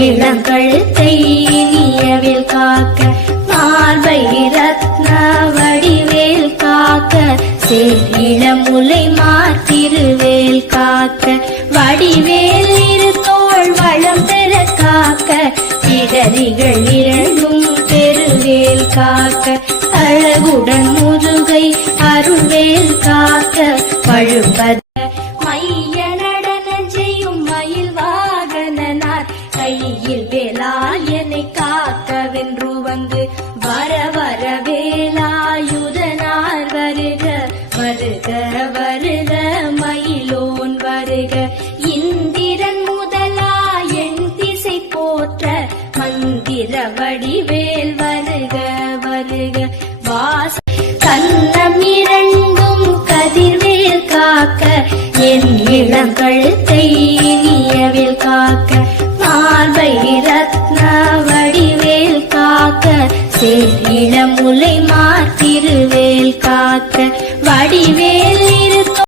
இளங்கழுத்தை இனியவில் காக்க மார்பை ரத்ன வடிவேல் காக்க இளமுலை மாத்திருவேல் காக்க வடிவேல் இரு தோள் வளம் பெற காக்க இடரிகள் இரண்டும் பெருவேல் காக்க அழகுடன் முதுகை அருள்வேல் காக்க பழுப்பத மைய நடன செய்யும் மயில் வாகனார் கையில் வேலாயனை காக்கவென்று வந்து வர வர வேலாயுதனார் வருக வருக வருக மயிலோன் வருக இந்திரன் முதலா என் திசை போற்ற மந்திர வடிவேல் வருக வருக வாச கண்ணம் இரண்டும் கதிர்வேல் காக்க என் இளங்கழுத்தை இனியவில் காக்க மார்பை ரத்ன வடிவேல் காக்க இளமுலை மா